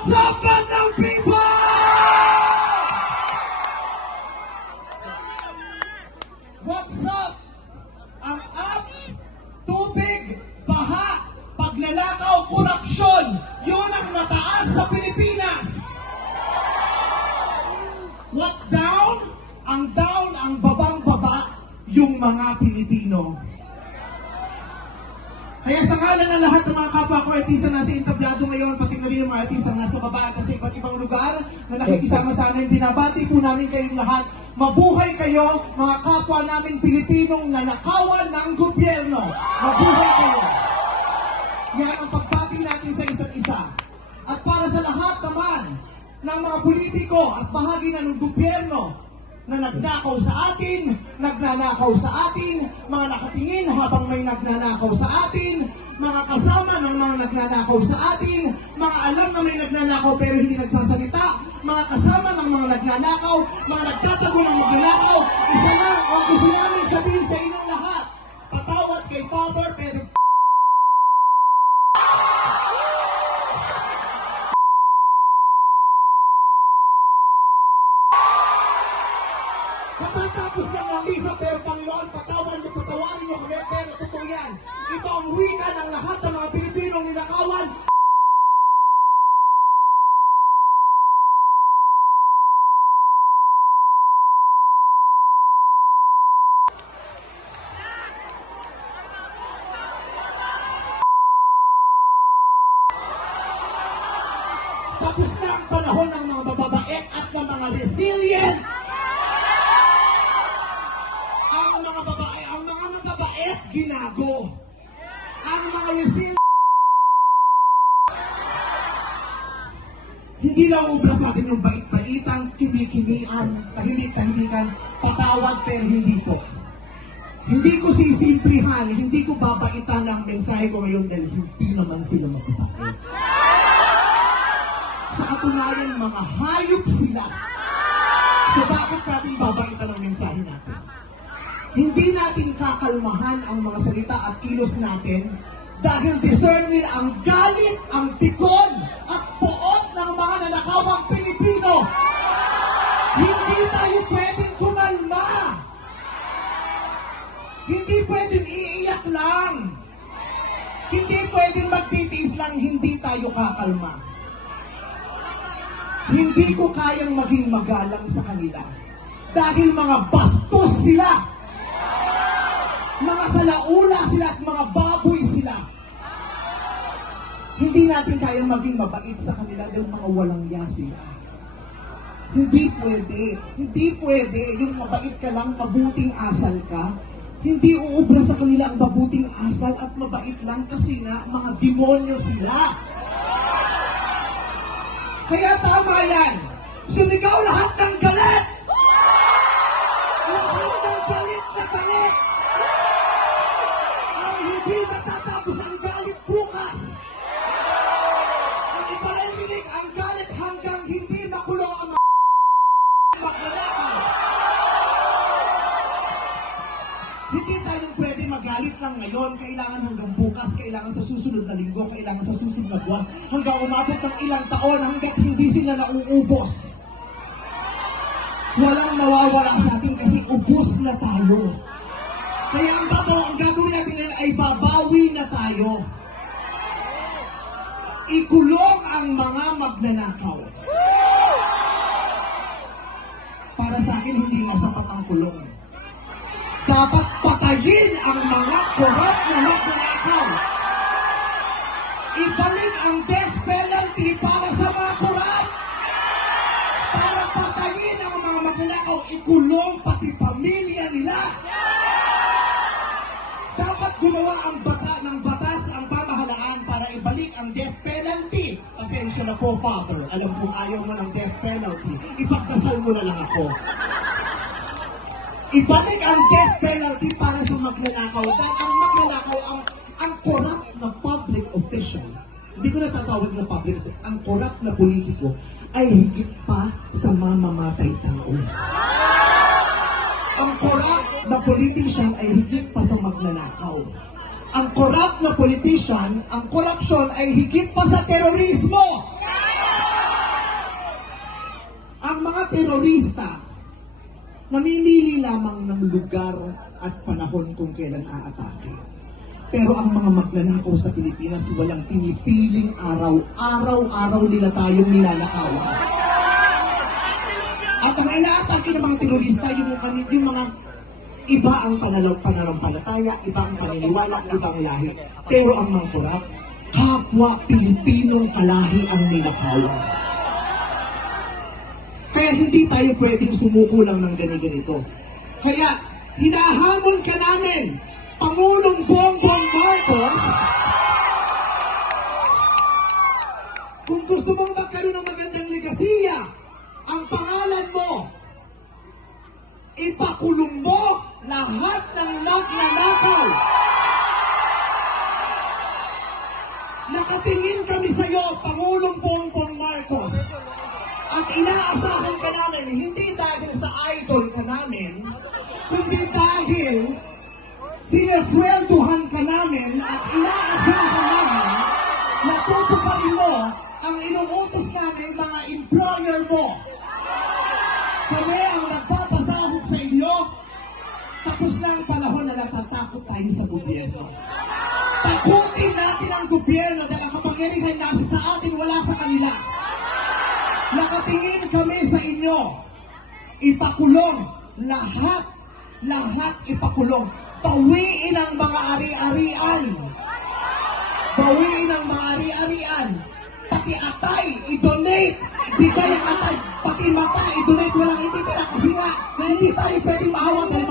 What's up, Bandang people? What's up? Ang up, tubig, baha, pagnanakaw, korupsyon, yun ang mataas sa Pilipinas. What's down? Ang down, ang babang-baba, yung mga Pilipino. Kaya sa ngalan ng lahat ng mga kapwa ko artista na nasa entablado ngayon, pati na rin yung mga artista nasa baba at sa iba't ibang lugar na nakikisama sa amin, binabati po namin kayong lahat. Mabuhay kayo, mga kapwa namin Pilipinong nanakawan ng gobyerno. Mabuhay kayo. Yan ang pagbati natin sa isa't isa. At para sa lahat naman ng mga politiko at bahagi na ng gobyerno na nagnakaw sa atin, nagnanakaw sa atin, mga nakatingin habang may nagnanakaw sa atin, mga kasama ng mga nagnanakaw sa atin, mga alam na may nagnanakaw pero hindi nagsasalita, mga kasama ng mga nagnanakaw, mga nagtatago ng magnanakaw, isa lang ang gusto namin sabihin sa inyong lahat, patawad kay Father pero katatapos ng misa, pero Panginoon, patawarin niyo kami, pero totoo yan. Ito ang wika ng lahat ng mga Pilipinong ninakawan. Tapos na ang panahon ng mga bababae at ng mga resilient. Ang mga mababait, ginago. Ang mga resilient, hindi lang ubra sa atin yung bait-baitan, kimi-kimian, tahimik-tahimikan, patawad pero hindi po. Hindi ko sisimplihan, hindi ko babaitan ang mensahe ko ngayon dahil hindi naman sila mababait. Sa katunayan, mga hayop sila. So bakit natin babaitan ang mensahe natin? Hindi natin kakalmahan ang mga salita at kilos natin dahil deserve nila ang galit, ang pikon at poot ng mga nanakawang Pilipino. Hindi tayo pwedeng kumalma. Hindi pwedeng iiyak lang. Hindi pwedeng magtitiis lang, hindi tayo kakalma. Hindi ko kayang maging magalang sa kanila dahil mga bastos sila. Mga salaula sila at mga baboy sila. Hindi natin kayang maging mabait sa kanila dahil mga walang ya sila. Hindi pwede. Hindi pwede. Yung mabait ka lang, mabuting asal ka. Hindi uubra sa kanila ang mabuting asal at mabait lang kasi nga mga demonyo sila. Kaya tama yan. Sumigaw lahat ng galit. Lahat ng galit na galit. Hindi matatapos ang galit bukas. Ang iparinig ang galit hanggang hindi makulong ang magnanakaw. Hindi tayo pwede magalit lang ngayon. Kailangan hanggang bukas, kailangan sa susunod na linggo, kailangan sa susunod na buwan, hanggang umabot ng ilang taon, hanggang hindi sila nauubos. Walang mawawala sa atin kasi ubos na tayo. Kaya ang gagawin natin ngayon ay babawi na tayo. Ikulong ang mga magnanakaw. Para sa akin, hindi masapat ang kulong. Dapat patayin ang mga korap na magnanakaw. Ibalik ang death penalty para sa mga korap. Para patayin ang mga magnanakaw, ikulong pati pamilya nila. Dapat gumawa ang batas, ang pamahalaan para ibalik ang death penalty. Pasensya na po, Father. Alam kong ayaw mo ng death penalty. Ipagdasal mo na lang ako. Ibalik ang death penalty para sa magnanakaw. Dahil ang magnanakaw, ang corrupt na public official, hindi ko natatawag na public official, ang corrupt na politiko ay higit pa sa mamamatay tao. Ang corrupt na politician ay higit pa sa magnanakaw. Ang corrupt na politician, ang korupsyon ay higit pa sa terorismo. terorista, namimili lamang ng lugar at panahon kung kailan aatake. Pero ang mga magnanakaw sa Pilipinas, walang pinipiling araw. Araw-araw nila tayong nilalakawan. At ang inaatake ng mga terorista, yung mga iba ang pananampalataya, iba ang paniniwala, iba ang lahi. Pero ang mga korap, kapwa Pilipinong kalahi ang ninakawan. Kaya hindi tayo pwedeng sumuko lang ng ganito. Kaya hinahamon ka namin, Pangulong Bongbong Marcos, kung gusto mong magkaroon ng magandang legasiya, ang pangalan mo, ipakulong mo lahat ng magnanakaw. Nakatingin kami sa iyo, Pangulong Bongbong Marcos. At inaasahan ka namin, hindi dahil sa idol ka namin, kundi dahil sineswelduhan ka namin at inaasahan namin na tutuparin mo ang inuutos namin mga employer mo. Kami ang nagpapasahod sa inyo, tapos na ang panahon na natatakot tayo sa gobyerno. Takutin natin ang gobyerno dahil ang kapangyarihan nasa sa atin, wala sa kanila. Nakatingin kami sa inyo, ipakulong lahat ipakulong. Bawiin ang mga ari-arian. Bawiin ang mga ari-arian. Pati atay, i-donate. Bigay ang atay. Pati mata, i-donate. Walang ititira kasi nga, na hindi tayo pwedeng mahawag dahil